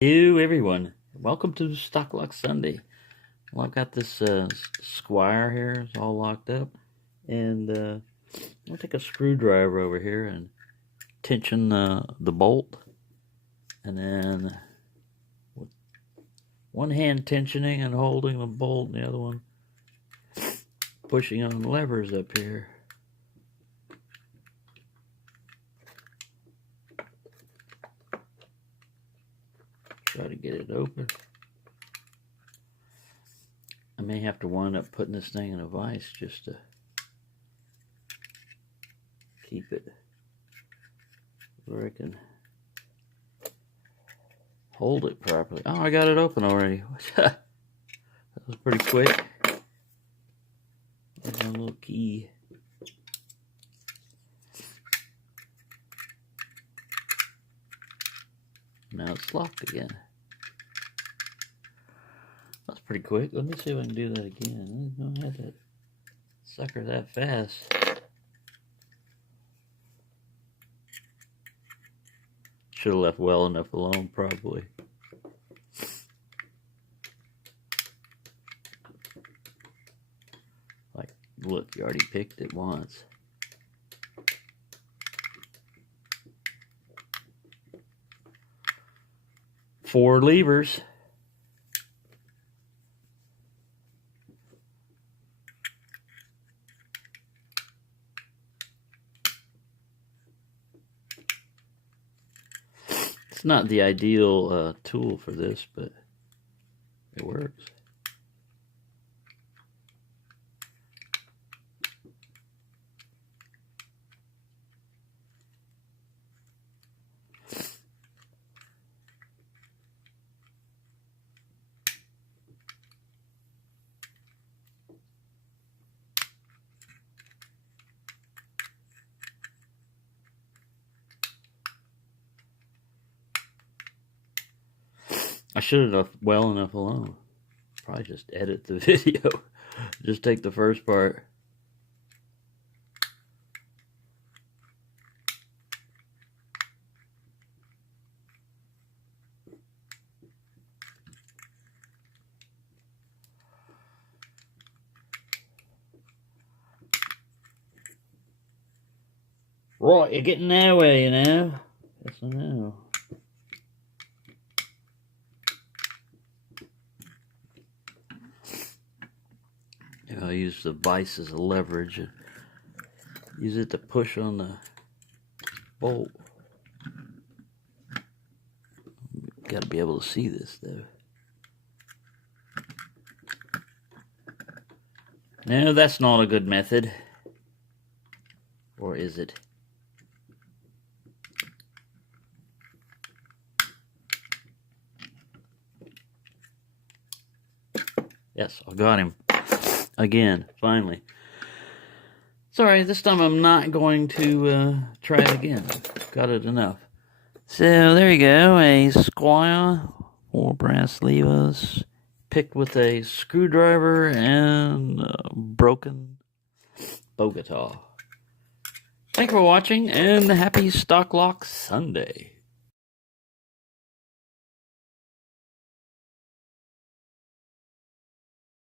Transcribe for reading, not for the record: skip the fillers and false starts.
Hello everyone, welcome to Stock Lock Sunday. Well, I've got this Squire here, it's all locked up, and I'll take a screwdriver over here and tension the bolt, and then with one hand tensioning and holding the bolt, and the other one pushing on levers up here. Try to get it open. I may have to wind up putting this thing in a vise just to keep it where I can hold it properly. Oh, I got it open already. That was pretty quick. There's a little key. Now it's locked again. That's pretty quick. Let me see if I can do that again. I don't have that sucker that fast. Should have left well enough alone, probably. Like, look, you already picked it once. Four levers. It's not the ideal tool for this, but it works. I should have left well enough alone. Probably just edit the video. Just take the first part. Right, you're getting that way, you know. Yes, I know. I'll use the vise as a leverage. Use it to push on the bolt. Got to be able to see this, though. No, that's not a good method. Or is it? Yes, I got him. Again, finally. Sorry, this time I'm not going to try it again. Got it enough. So there you go, a Squire, 4 brass levers, picked with a screwdriver and a broken Bogota. Thanks for watching, and happy Stock Lock Sunday.